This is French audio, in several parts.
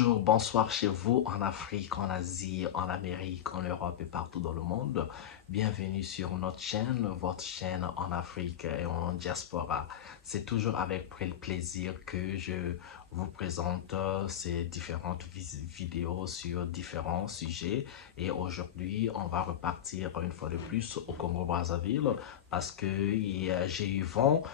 Bonjour, bonsoir chez vous en Afrique, en Asie, en Amérique, en Europe et partout dans le monde. Bienvenue sur notre chaîne, votre chaîne en Afrique et en diaspora. C'est toujours avec plaisir que je vous présente ces différentes vidéos sur différents sujets. Et aujourd'hui, on va repartir une fois de plus au Congo-Brazzaville parce que j'ai eu vent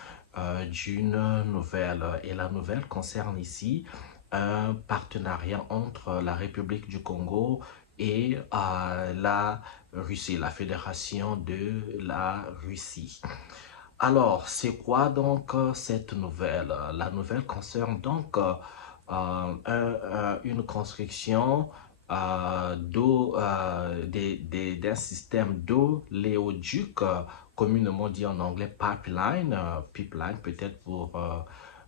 d'une nouvelle. Et la nouvelle concerne ici un partenariat entre la République du Congo et la Russie, la Fédération de la Russie. Alors, c'est quoi donc cette nouvelle? La nouvelle concerne donc une construction d'un système d'oléoduc, communément dit en anglais pipeline, pipeline peut-être pour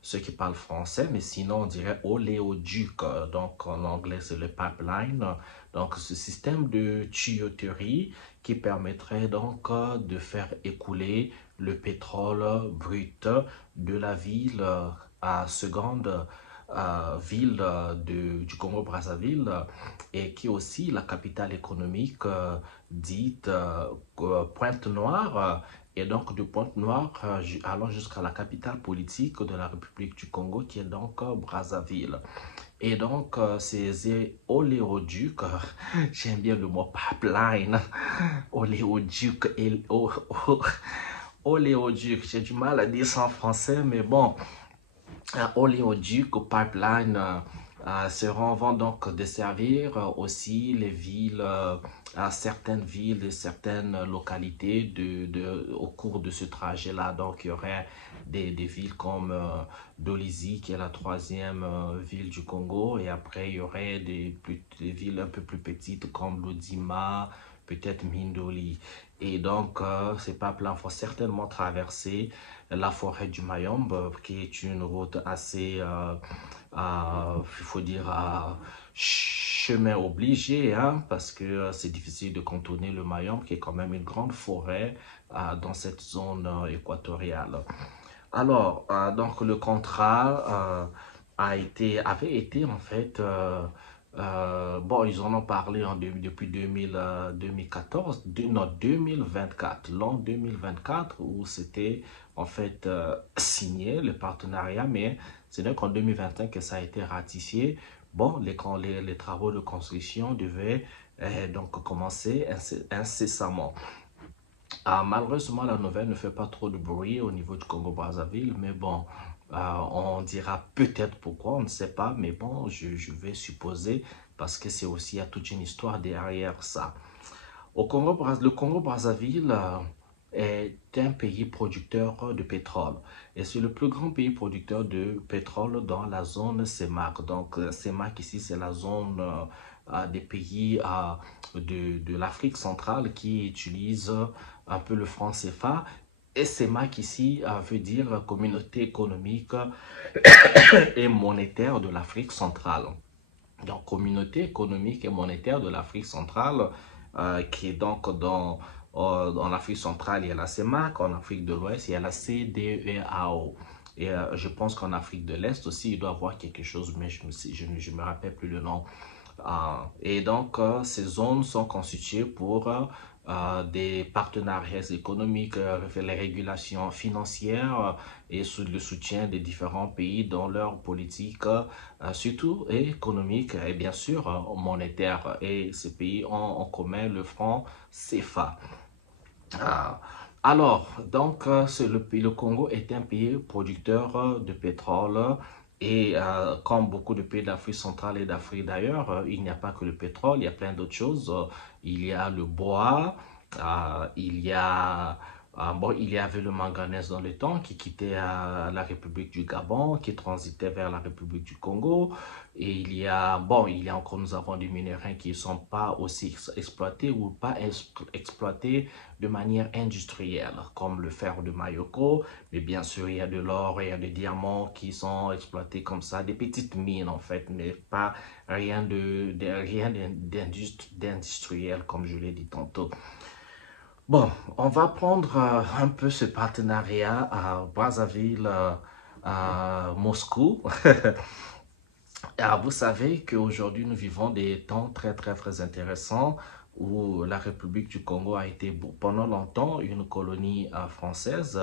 ceux qui parlent français, mais sinon on dirait oléoduc, donc en anglais c'est le pipeline. Donc ce système de tuyauterie qui permettrait donc de faire écouler le pétrole brut de la ville à seconde ville du Congo-Brazzaville et qui est aussi la capitale économique dite Pointe-Noire. Et donc de Pointe-Noire, allons jusqu'à la capitale politique de la République du Congo, qui est donc Brazzaville. Et donc, ces oléoducs, j'aime bien le mot pipeline, oléoduc, oléoduc, j'ai du mal à dire ça en français, mais bon, oléoduc ou pipeline vont donc desservir aussi les villes, certaines villes et certaines localités au cours de ce trajet-là. Donc, il y aurait des villes comme Dolisie, qui est la troisième ville du Congo, et après, il y aurait des villes un peu plus petites comme Lodima, peut-être Mindoli. Et donc, ces pipelines vont certainement traverser la forêt du Mayombe, qui est une route assez, il faut dire, chemin obligé, hein, parce que c'est difficile de contourner le Mayombe, qui est quand même une grande forêt dans cette zone équatoriale. Alors, donc le contrat avait été en fait, bon, ils en ont parlé depuis 2014, non, 2024, l'an 2024, où c'était en fait signé le partenariat, mais ce n'est qu'en 2021 que ça a été ratifié. Bon, les travaux de construction devaient donc commencer incessamment. Malheureusement, la nouvelle ne fait pas trop de bruit au niveau du Congo-Brazzaville, mais bon, on dira peut-être pourquoi, on ne sait pas, mais bon, je vais supposer, parce que c'est aussi, il y a toute une histoire derrière ça. Le Congo-Brazzaville est un pays producteur de pétrole, et c'est le plus grand pays producteur de pétrole dans la zone CEMAC. Donc, CEMAC ici, c'est la zone des pays de l'Afrique centrale qui utilisent un peu le franc CFA. Et CEMAC ici veut dire Communauté économique et monétaire de l'Afrique centrale. Donc, Communauté économique et monétaire de l'Afrique centrale, qui est donc en Afrique centrale, il y a la CEMAC, en Afrique de l'Ouest, il y a la CEDEAO. Et je pense qu'en Afrique de l'Est aussi, il doit y avoir quelque chose, mais je ne me rappelle plus le nom. Et donc, ces zones sont constituées pour des partenariats économiques, les régulations financières et le soutien des différents pays dans leur politique, surtout économique et bien sûr monétaire. Et ces pays ont en commun le franc CFA. Alors, donc, le Congo est un pays producteur de pétrole et comme beaucoup de pays d'Afrique centrale et d'Afrique d'ailleurs, il n'y a pas que le pétrole, il y a plein d'autres choses. Il y a le bois, il y a bon, il y avait le manganèse dans le temps qui quittait la République du Gabon, qui transitait vers la République du Congo. Et il y a encore, nous avons des minéraux qui ne sont pas aussi exploités ou pas exploités de manière industrielle, comme le fer de Mayoko. Mais bien sûr, il y a de l'or, il y a des diamants qui sont exploités comme ça, des petites mines en fait, mais pas rien d'industriel, comme je l'ai dit tantôt. Bon, on va prendre un peu ce partenariat à Brazzaville, à Moscou. Alors, vous savez qu'aujourd'hui, nous vivons des temps très intéressants où la République du Congo a été pendant longtemps une colonie française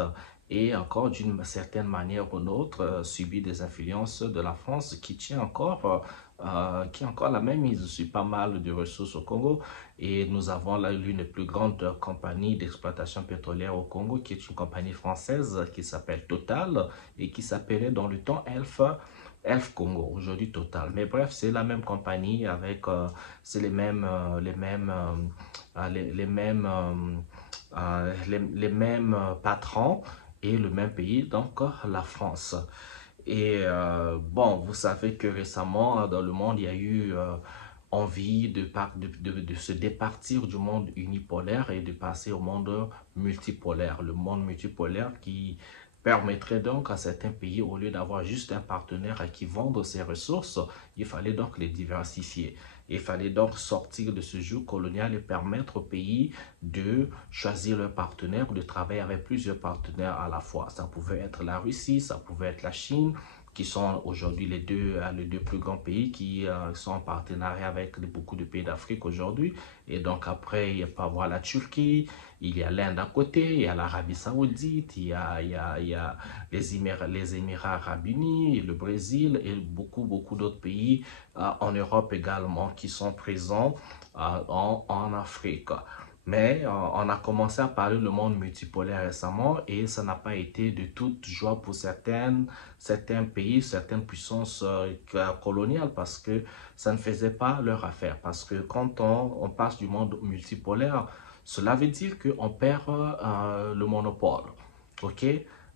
et encore d'une certaine manière ou d'une autre subit des influences de la France qui a encore la même mise sur pas mal de ressources au Congo. Et nous avons là l'une des plus grandes compagnies d'exploitation pétrolière au Congo qui est une compagnie française qui s'appelle Total et qui s'appelait dans le temps Elf Congo, aujourd'hui Total. Mais bref, c'est la même compagnie avec, c'est les mêmes patrons et le même pays, donc la France. Et bon, vous savez que récemment, dans le monde, il y a eu envie de se départir du monde unipolaire et de passer au monde multipolaire. Le monde multipolaire qui permettrait donc à certains pays, au lieu d'avoir juste un partenaire à qui vendre ses ressources, il fallait donc les diversifier. Il fallait donc sortir de ce jeu colonial et permettre aux pays de choisir leurs partenaires, de travailler avec plusieurs partenaires à la fois. Ça pouvait être la Russie, ça pouvait être la Chine, qui sont aujourd'hui les deux plus grands pays qui sont en partenariat avec beaucoup de pays d'Afrique aujourd'hui. Et donc après, il peut y avoir la Turquie, il y a l'Inde à côté, il y a l'Arabie Saoudite, il y a les Émirats Arabes Unis, le Brésil et beaucoup d'autres pays en Europe également qui sont présents en Afrique. Mais on a commencé à parler du monde multipolaire récemment et ça n'a pas été de toute joie pour certains pays, certaines puissances coloniales parce que ça ne faisait pas leur affaire. Parce que quand on passe du monde multipolaire, cela veut dire qu'on perd le monopole. OK?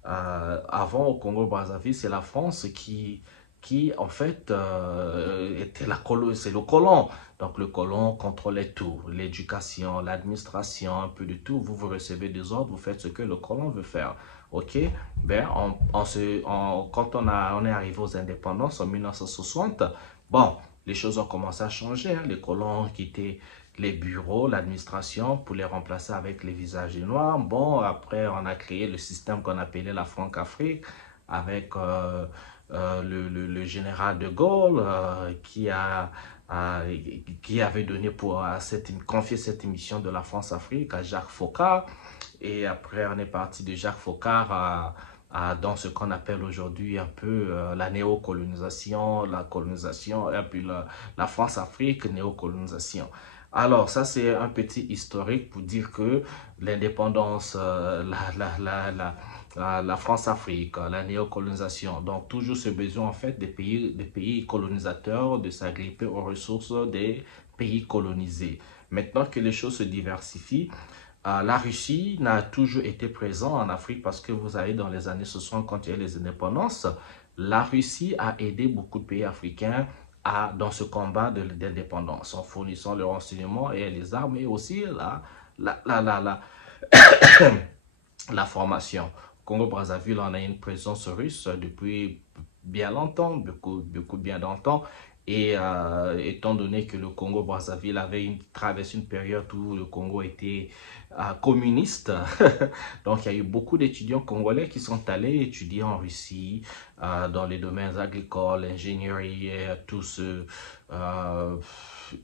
Avant, au Congo-Brazzaville, c'est la France qui en fait, était c'est le colon. Donc, le colon contrôlait tout, l'éducation, l'administration, un peu de tout. Vous recevez des ordres, vous faites ce que le colon veut faire. OK? Ben, quand on est arrivé aux indépendances en 1960, bon, les choses ont commencé à changer. Hein. Les colons ont quitté les bureaux, l'administration, pour les remplacer avec les visages noirs. Bon, après, on a créé le système qu'on appelait la Franc-Afrique avec le général de Gaulle qui avait donné confié cette mission de la France-Afrique à Jacques Foccart. Et après, on est parti de Jacques Foccart dans ce qu'on appelle aujourd'hui un peu la néocolonisation, la colonisation, et puis la France-Afrique, néocolonisation. Alors, ça, c'est un petit historique pour dire que l'indépendance, la France-Afrique, la néocolonisation, donc toujours ce besoin, en fait, des pays colonisateurs de s'agripper aux ressources des pays colonisés. Maintenant que les choses se diversifient, la Russie n'a toujours été présente en Afrique parce que vous avez dans les années 60, quand il y a eu les indépendances, la Russie a aidé beaucoup de pays africains dans ce combat d'indépendance en fournissant le renseignement et les armes et aussi la, la, la, la, la formation. Congo-Brazzaville, on a une présence russe depuis bien longtemps, beaucoup bien longtemps. Et étant donné que le Congo-Brazzaville avait traversé une période où le Congo était communiste, donc il y a eu beaucoup d'étudiants congolais qui sont allés étudier en Russie dans les domaines agricoles, l'ingénierie,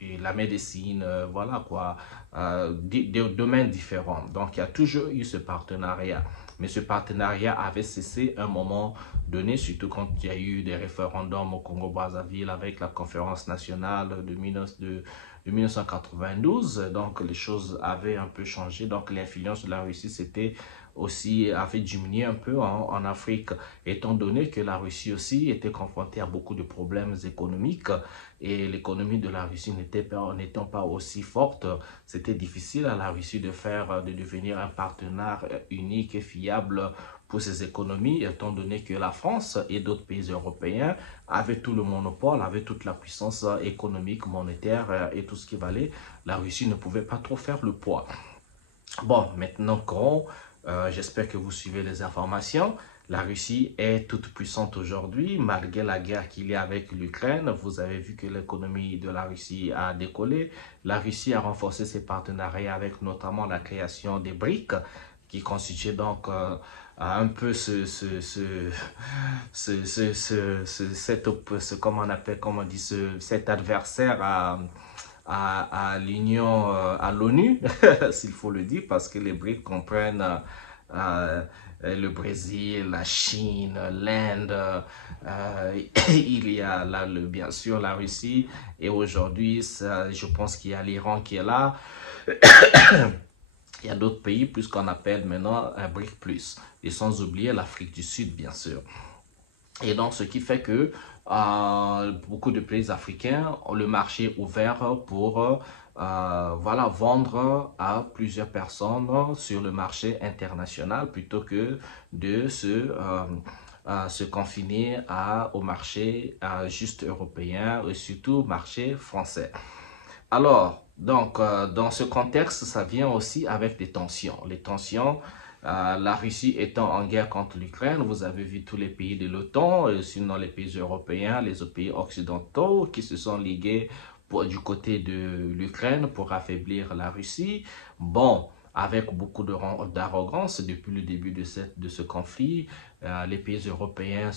et la médecine, voilà quoi, des domaines différents. Donc il y a toujours eu ce partenariat. Mais ce partenariat avait cessé à un moment donné, surtout quand il y a eu des référendums au Congo-Brazzaville avec la conférence nationale de 1992. Donc les choses avaient un peu changé. Donc l'influence de la Russie avait diminué un peu en Afrique, étant donné que la Russie aussi était confrontée à beaucoup de problèmes économiques et l'économie de la Russie n'étant pas aussi forte, c'était difficile à la Russie de devenir un partenaire unique et fiable pour ses économies, étant donné que la France et d'autres pays européens avaient tout le monopole, avaient toute la puissance économique, monétaire et tout ce qui valait. La Russie ne pouvait pas trop faire le poids. Bon, maintenant, j'espère que vous suivez les informations. La Russie est toute puissante aujourd'hui, malgré la guerre qu'il y a avec l'Ukraine. Vous avez vu que l'économie de la Russie a décollé. La Russie a renforcé ses partenariats avec notamment la création des BRICS, qui constituait donc un peu comment on appelle, comment on dit, cet adversaire à l'Union, à l'ONU, s'il faut le dire, parce que les BRICS comprennent euh, le Brésil, la Chine, l'Inde, il y a là, bien sûr la Russie, et aujourd'hui, je pense qu'il y a l'Iran qui est là. Il y a d'autres pays, puisqu'on appelle maintenant un BRIC+, et sans oublier l'Afrique du Sud, bien sûr. Et donc, ce qui fait que beaucoup de pays africains ont le marché ouvert pour voilà, vendre à plusieurs personnes sur le marché international plutôt que de se confiner au marché juste européen et surtout marché français. Alors, donc, dans ce contexte, ça vient aussi avec des tensions. Les tensions, la Russie étant en guerre contre l'Ukraine, vous avez vu tous les pays de l'OTAN, sinon les pays européens, les pays occidentaux qui se sont ligués du côté de l'Ukraine pour affaiblir la Russie. Bon, avec beaucoup d'arrogance depuis le début de ce conflit, les pays européens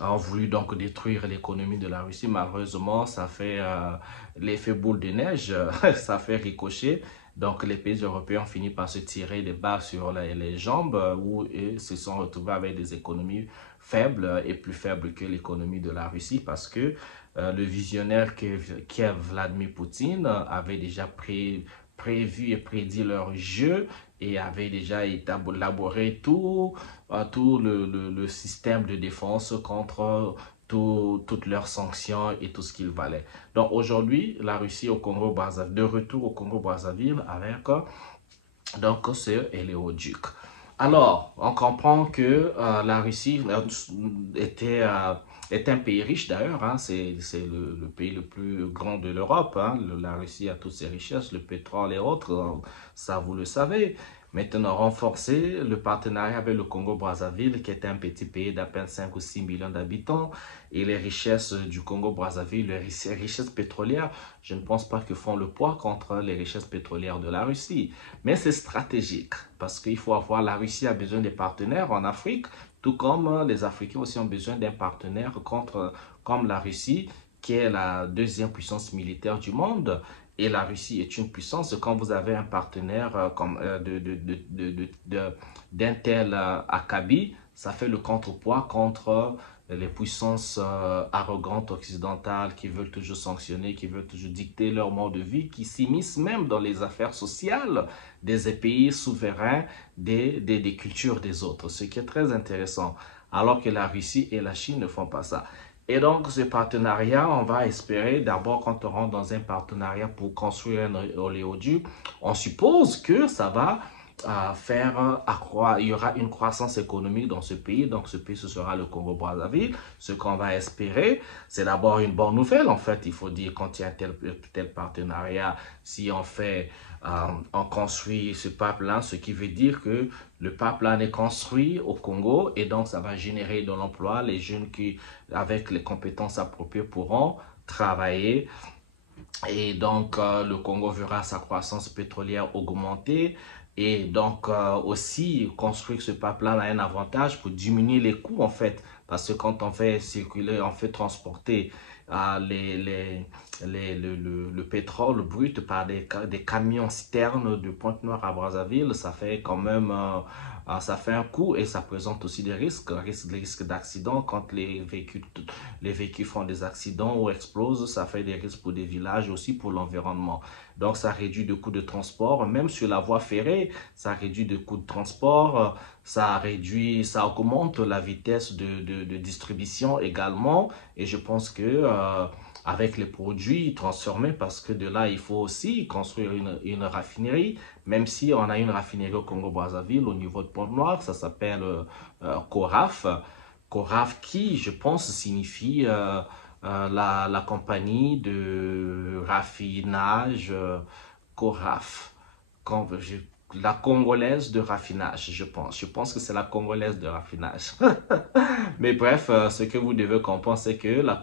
ont voulu donc détruire l'économie de la Russie. Malheureusement, ça fait l'effet boule de neige, ça fait ricocher. Donc les pays européens ont fini par se tirer des balles sur les jambes où ils se sont retrouvés avec des économies faibles et plus faibles que l'économie de la Russie parce que le visionnaire qui est Vladimir Poutine avait déjà prévu et prédit leur jeu et avait déjà élaboré tout le système de défense contre toutes leurs sanctions et tout ce qu'il valait. Donc aujourd'hui, la Russie au Congo-Brazzaville, de retour au Congo-Brazzaville avec donc ce Éléoduc. Alors, on comprend que la Russie est un pays riche d'ailleurs, hein, c'est le pays le plus grand de l'Europe. Hein. La Russie a toutes ses richesses, le pétrole et autres, ça vous le savez. Maintenant, renforcer le partenariat avec le Congo-Brazzaville, qui est un petit pays d'à peine 5 ou 6 millions d'habitants, et les richesses du Congo-Brazzaville, les richesses pétrolières, je ne pense pas que font le poids contre les richesses pétrolières de la Russie. Mais c'est stratégique, parce qu'il faut avoir, la Russie a besoin des partenaires en Afrique, tout comme les Africains aussi ont besoin d'un partenaire comme la Russie, qui est la deuxième puissance militaire du monde. Et la Russie est une puissance. Quand vous avez un partenaire comme d'un tel acabit, ça fait le contrepoids contre les puissances arrogantes occidentales qui veulent toujours sanctionner, qui veulent toujours dicter leur mode de vie, qui s'immiscent même dans les affaires sociales des pays souverains, des cultures des autres, ce qui est très intéressant, alors que la Russie et la Chine ne font pas ça. Et donc, ce partenariat, on va espérer, d'abord, quand on rentre dans un partenariat pour construire un oléoduc, on suppose que ça va faire accroître, il y aura une croissance économique dans ce pays, donc ce pays, ce sera le Congo-Brazzaville. Ce qu'on va espérer, c'est d'abord une bonne nouvelle, en fait, il faut dire, quand il y a tel partenariat, si on construit ce pipeline, ce qui veut dire que le pipeline est construit au Congo et donc ça va générer de l'emploi. Les jeunes qui, avec les compétences appropriées, pourront travailler. Et donc, le Congo verra sa croissance pétrolière augmenter. Et donc, aussi, construire ce pipeline a un avantage pour diminuer les coûts, en fait. Parce que quand on fait circuler, on fait transporter le pétrole brut par des camions citernes de Pointe-Noire à Brazzaville, ça fait quand même ça fait un coût et ça présente aussi des risques, des risques d'accident quand les véhicules font des accidents ou explosent, ça fait des risques pour des villages aussi pour l'environnement. Donc ça réduit le coût de transport, même sur la voie ferrée, ça réduit le coût de transport, ça augmente la vitesse de distribution également et je pense que avec les produits transformés, parce que de là, il faut aussi construire une raffinerie, même si on a une raffinerie au Congo-Brazzaville au niveau de Pointe-Noire, ça s'appelle Coraf. Coraf qui, je pense, signifie la compagnie de raffinage Coraf. La congolaise de raffinage, je pense. Je pense que c'est la congolaise de raffinage. Mais bref, ce que vous devez comprendre, c'est que la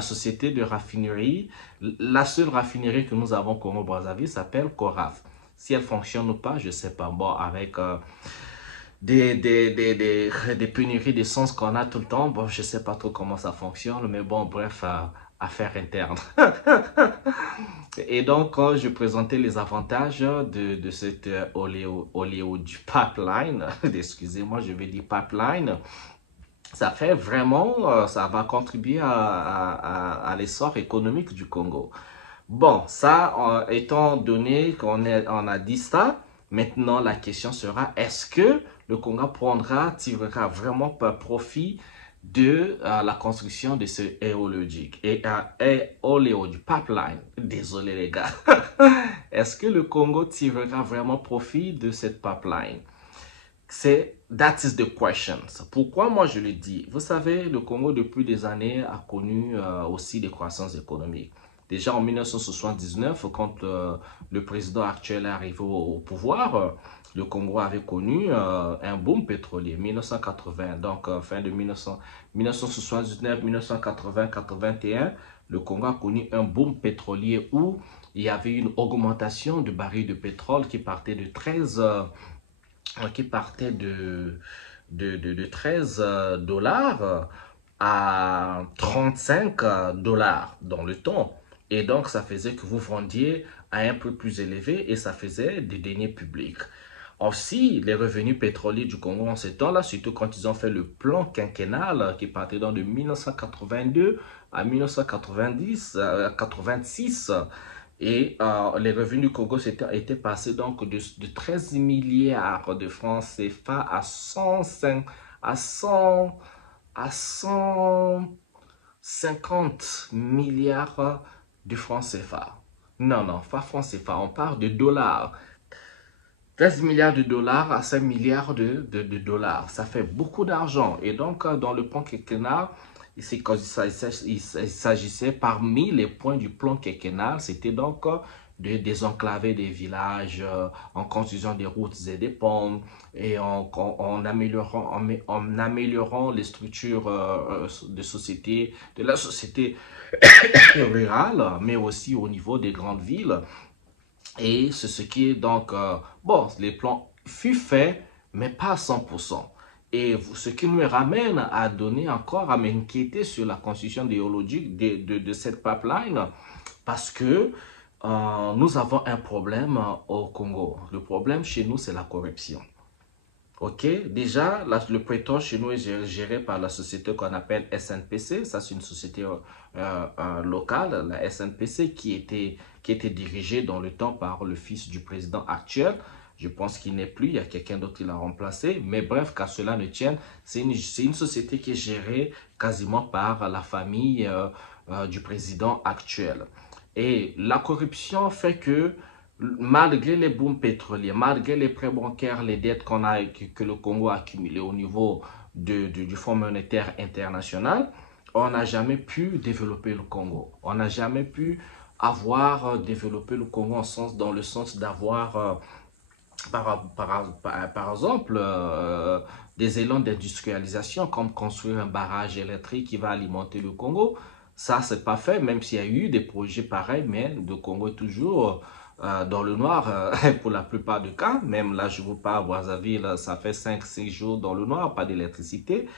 société de raffinerie, la seule raffinerie que nous avons au Congo-Brazzaville s'appelle Coraf. Si elle fonctionne ou pas, je ne sais pas. Bon, avec des pénuries d'essence qu'on a tout le temps, bon, je ne sais pas trop comment ça fonctionne, mais bon, bref, affaire interne. Et donc, quand je présentais les avantages de cette oléo du pipeline, excusez-moi, je vais dire pipeline, ça fait vraiment, ça va contribuer à l'essor économique du Congo. Bon, ça, étant donné on a dit ça, maintenant la question sera, est-ce que le Congo tirera vraiment profit de la construction de ce éologique et éoléoduc pipeline? Désolé les gars. Est-ce que le Congo tirera vraiment profit de cette pipeline? That is the question. Pourquoi moi je le dis? Vous savez, le Congo depuis des années a connu aussi des croissances économiques. Déjà en 1979, quand le président actuel est arrivé au pouvoir, le Congo avait connu un boom pétrolier, 1980. Donc fin de 1979, 1980, 81, le Congo a connu un boom pétrolier où il y avait une augmentation du baril de pétrole qui partait de 13 13 dollars à 35 dollars dans le temps. Et donc, ça faisait que vous vendiez à un prix plus élevé et ça faisait des deniers publics. Aussi, les revenus pétroliers du Congo en ce temps-là, surtout quand ils ont fait le plan quinquennal qui partait dans de 1982 à 1990, 86, et les revenus du Congo étaient passés donc de 13 milliards de francs CFA à 105, à 100, à 150 milliards de francs CFA. Non, non, pas francs CFA, on parle de dollars. 13 milliards de dollars à 5 milliards de dollars. Ça fait beaucoup d'argent. Et donc, dans le plan quinquennal, il s'agissait parmi les points du plan quinquennal, c'était donc de désenclaver des villages en construisant des routes et des ponts et en améliorant les structures de la société rurale, mais aussi au niveau des grandes villes. Et c'est ce qui est donc, bon, les plans furent faits, mais pas à 100%. Et ce qui nous ramène à donner encore, à m'inquiéter sur la construction géologique de cette pipeline, parce que nous avons un problème au Congo. Le problème chez nous, c'est la corruption. Ok, déjà, le pétrole chez nous est géré par la société qu'on appelle SNPC. Ça, c'est une société locale, la SNPC, qui était dirigée dans le temps par le fils du président actuel. Je pense qu'il n'est plus, il y a quelqu'un d'autre qui l'a remplacé. Mais bref, qu'à cela ne tienne, c'est une société qui est gérée quasiment par la famille du président actuel. Et la corruption fait que malgré les booms pétroliers, malgré les prêts bancaires, les dettes que le Congo a accumulées au niveau du Fonds monétaire international, on n'a jamais pu développer le Congo. On n'a jamais pu avoir développé le Congo dans le sens d'avoir, par exemple, des élans d'industrialisation comme construire un barrage électrique qui va alimenter le Congo. Ça, c'est pas fait, même s'il y a eu des projets pareils, mais le Congo est toujours dans le noir pour la plupart des cas. Même là, je vous parle, Brazzaville, ça fait 5-6 jours dans le noir, pas d'électricité.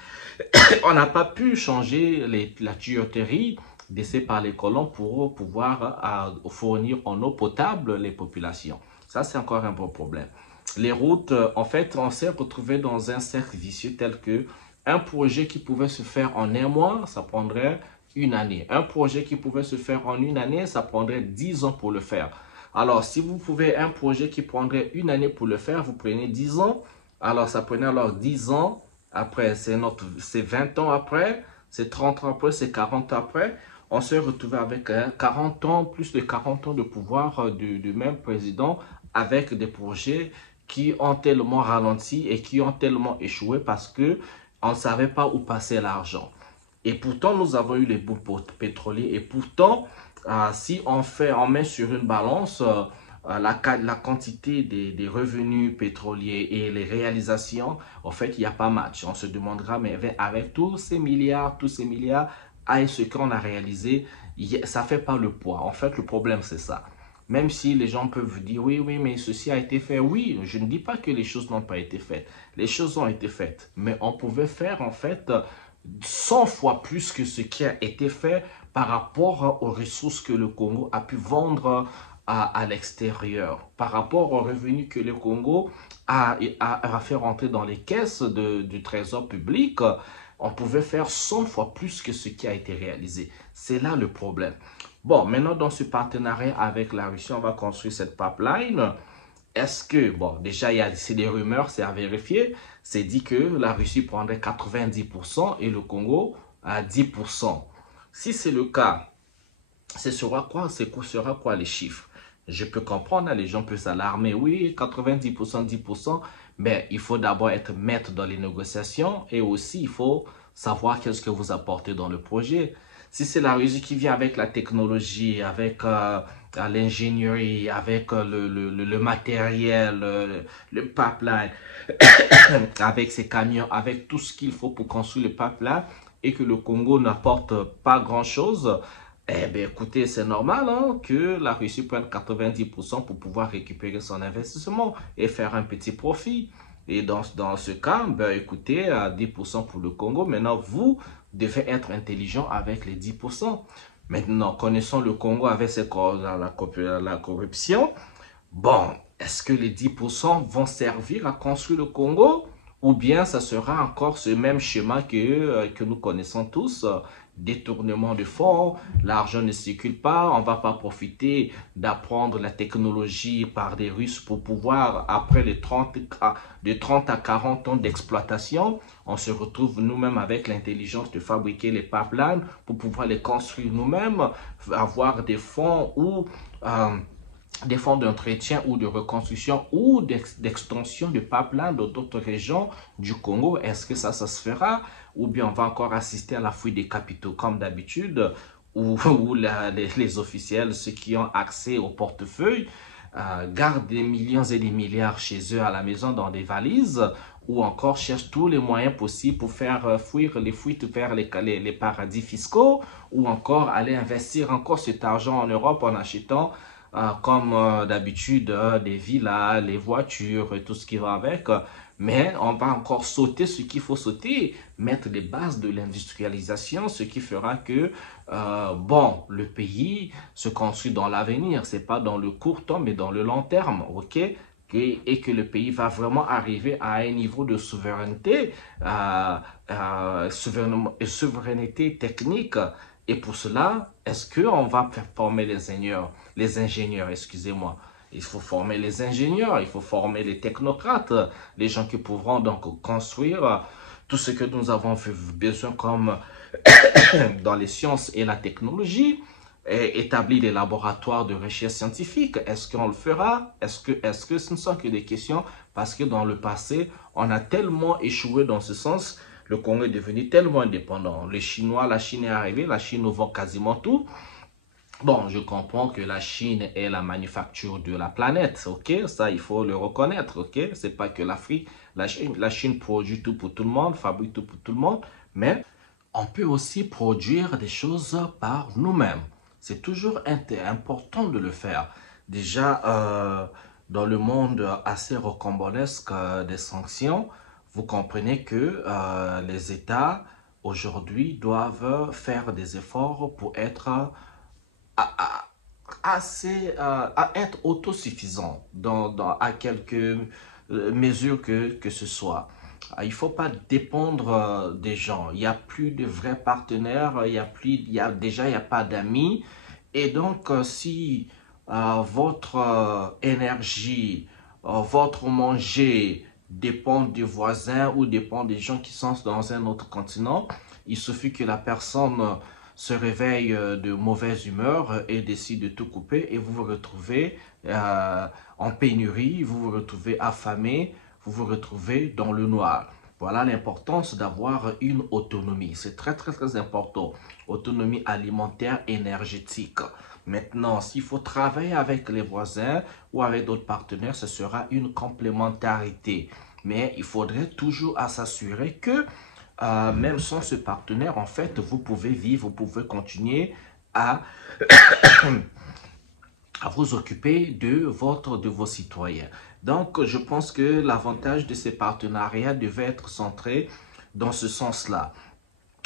On n'a pas pu changer la tuyauterie laissée par les colons pour pouvoir fournir en eau potable les populations. Ça, c'est encore un bon problème. Les routes, en fait, on s'est retrouvé dans un cercle vicieux tel que un projet qui pouvait se faire en un mois, ça prendrait une année. Un projet qui pouvait se faire en une année, ça prendrait 10 ans pour le faire. Alors, si vous pouvez un projet qui prendrait une année pour le faire, vous prenez 10 ans. Alors, ça prenait alors 10 ans. Après, c'est 20 ans après, c'est 30 ans après, c'est 40 ans après. On s'est retrouvé avec 40 ans, plus de 40 ans de pouvoir du même président avec des projets qui ont tellement ralenti et qui ont tellement échoué parce que on ne savait pas où passer l'argent. Et pourtant, nous avons eu les booms pétroliers. Et pourtant, si on met sur une balance la quantité des revenus pétroliers et les réalisations, en fait, il n'y a pas match. On se demandera, mais avec tous ces milliards, à ce qu'on a réalisé, ça ne fait pas le poids. En fait, le problème, c'est ça. Même si les gens peuvent vous dire, oui, oui, mais ceci a été fait. Oui, je ne dis pas que les choses n'ont pas été faites. Les choses ont été faites. Mais on pouvait faire, en fait, 100 fois plus que ce qui a été fait par rapport aux ressources que le Congo a pu vendre à l'extérieur, par rapport aux revenus que le Congo a fait rentrer dans les caisses du trésor public. On pouvait faire 100 fois plus que ce qui a été réalisé. C'est là le problème. Bon, maintenant, dans ce partenariat avec la Russie, on va construire cette pipeline. Est-ce que, bon, déjà, c'est des rumeurs, c'est à vérifier. C'est dit que la Russie prendrait 90% et le Congo à 10%. Si c'est le cas, sera quoi les chiffres? Je peux comprendre, hein, les gens peuvent s'alarmer. Oui, 90%, 10%, mais il faut d'abord être maître dans les négociations et aussi il faut savoir qu'est-ce que vous apportez dans le projet. Si c'est la Russie qui vient avec la technologie, avec l'ingénierie, avec le matériel, le pipeline, avec ses camions, avec tout ce qu'il faut pour construire le pipeline et que le Congo n'apporte pas grand-chose, eh bien, écoutez, c'est normal hein, que la Russie prenne 90% pour pouvoir récupérer son investissement et faire un petit profit. Et dans ce cas, ben, écoutez, à 10% pour le Congo. Maintenant, vous devez être intelligent avec les 10%. Maintenant, connaissant le Congo avec la corruption, bon, est-ce que les 10% vont servir à construire le Congo? Ou bien ça sera encore ce même schéma que nous connaissons tous, détournement de fonds, l'argent ne circule pas, on ne va pas profiter d'apprendre la technologie par des Russes pour pouvoir, après de 30 à 40 ans d'exploitation, on se retrouve nous-mêmes avec l'intelligence de fabriquer les pipelines pour pouvoir les construire nous-mêmes, avoir des fonds ou des fonds d'entretien ou de reconstruction ou d'extension de pipeline dans d'autres régions du Congo. Est-ce que ça se fera? Ou bien on va encore assister à la fuite des capitaux comme d'habitude, où les officiels, ceux qui ont accès au portefeuille, gardent des millions et des milliards chez eux à la maison dans des valises, ou encore cherchent tous les moyens possibles pour faire fuir les fuites vers les paradis fiscaux, ou encore aller investir encore cet argent en Europe en achetant comme d'habitude, des villas, les voitures, tout ce qui va avec. Mais on va encore sauter ce qu'il faut sauter, mettre les bases de l'industrialisation, ce qui fera que, bon, le pays se construit dans l'avenir. C'est pas dans le court terme, mais dans le long terme, ok? Et que le pays va vraiment arriver à un niveau de souveraineté, souveraineté technique. Et pour cela, est-ce qu'on va faire former les ingénieurs, excusez-moi. Il faut former les ingénieurs, il faut former les technocrates, les gens qui pourront donc construire tout ce que nous avons besoin comme dans les sciences et la technologie, et établir des laboratoires de recherche scientifique. Est-ce qu'on le fera? Est-ce que ce ne sont que des questions? Parce que dans le passé, on a tellement échoué dans ce sens, le Congo est devenu tellement indépendant. Les Chinois, la Chine est arrivée, la Chine nous vend quasiment tout. Bon, je comprends que la Chine est la manufacture de la planète, ok? Ça, il faut le reconnaître, ok? C'est pas que l'Afrique. La Chine produit tout pour tout le monde, fabrique tout pour tout le monde, mais on peut aussi produire des choses par nous-mêmes. C'est toujours important de le faire. Déjà, dans le monde assez rocambolesque des sanctions, vous comprenez que les États, aujourd'hui, doivent faire des efforts pour être à être autosuffisant à quelques mesures que ce soit. Il ne faut pas dépendre des gens. Il n'y a plus de vrais partenaires, déjà, il n'y a pas d'amis. Et donc, si votre énergie, votre manger dépend du voisin ou dépend des gens qui sont dans un autre continent, il suffit que la personne se réveille de mauvaise humeur et décide de tout couper et vous vous retrouvez en pénurie, vous vous retrouvez affamé, vous vous retrouvez dans le noir. Voilà l'importance d'avoir une autonomie. C'est très, très, très important. Autonomie alimentaire, énergétique. Maintenant, s'il faut travailler avec les voisins ou avec d'autres partenaires, ce sera une complémentarité. Mais il faudrait toujours s'assurer que même sans ce partenaire, en fait, vous pouvez vivre, vous pouvez continuer à, à vous occuper de vos citoyens. Donc, je pense que l'avantage de ces partenariats devait être centré dans ce sens-là.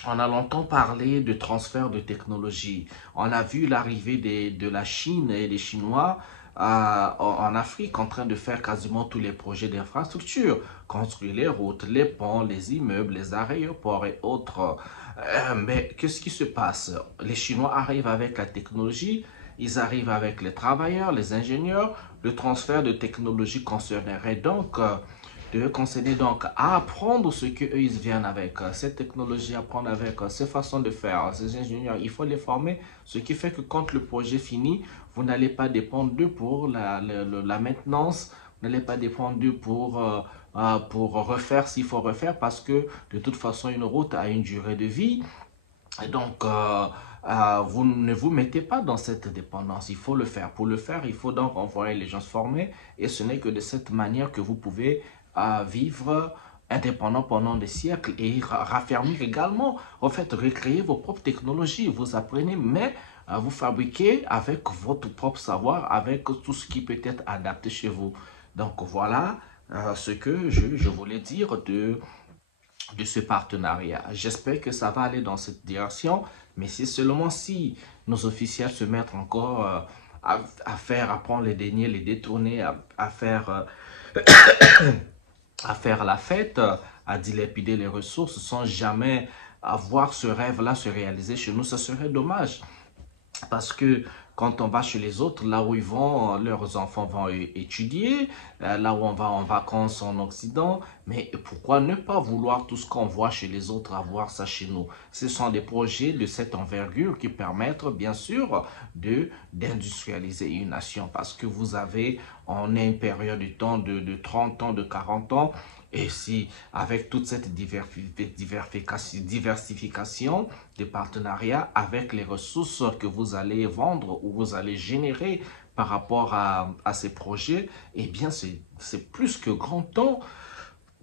On a longtemps parlé de transfert de technologie. On a vu l'arrivée de la Chine et des Chinois en Afrique en train de faire quasiment tous les projets d'infrastructure, construire les routes, les ponts, les immeubles, les aéroports et autres. Mais qu'est-ce qui se passe? Les Chinois arrivent avec la technologie, ils arrivent avec les travailleurs, les ingénieurs. Le transfert de technologie concernerait donc de conseiller donc à apprendre ce qu'eux ils viennent avec, cette technologie, apprendre avec ces façons de faire, ces ingénieurs, il faut les former, ce qui fait que quand le projet finit, vous n'allez pas dépendre d'eux pour la maintenance, vous n'allez pas dépendre d'eux pour refaire s'il faut refaire, parce que de toute façon une route a une durée de vie, et donc vous ne vous mettez pas dans cette dépendance, il faut le faire. Pour le faire, il faut donc envoyer les gens se former, et ce n'est que de cette manière que vous pouvez vivre indépendant pendant des siècles et raffermir également, en fait, recréer vos propres technologies. Vous apprenez, mais vous fabriquez avec votre propre savoir, avec tout ce qui peut être adapté chez vous. Donc voilà ce que je voulais dire de ce partenariat. J'espère que ça va aller dans cette direction, mais c'est seulement si nos officiels se mettent encore à prendre les deniers, les détourner, à faire la fête, à dilapider les ressources sans jamais voir ce rêve-là se réaliser chez nous, ça serait dommage. Parce que quand on va chez les autres, là où ils vont, leurs enfants vont étudier, là où on va en vacances en Occident, mais pourquoi ne pas vouloir tout ce qu'on voit chez les autres, avoir ça chez nous? Ce sont des projets de cette envergure qui permettent bien sûr d'industrialiser une nation, parce que on a une période de temps de 30 ans, de 40 ans, et si, avec toute cette diversification des partenariats, avec les ressources que vous allez vendre ou vous allez générer par rapport à ces projets, eh bien, c'est plus que grand temps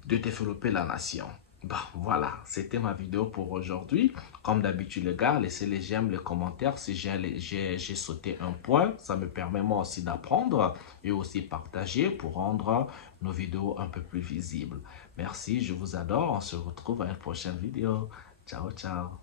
de développer la nation. Bah, voilà, c'était ma vidéo pour aujourd'hui. Comme d'habitude, les gars, laissez les j'aime, les commentaires. Si j'ai sauté un point, ça me permet moi aussi d'apprendre et aussi partager pour rendre nos vidéos un peu plus visibles. Merci, je vous adore. On se retrouve à une prochaine vidéo. Ciao, ciao.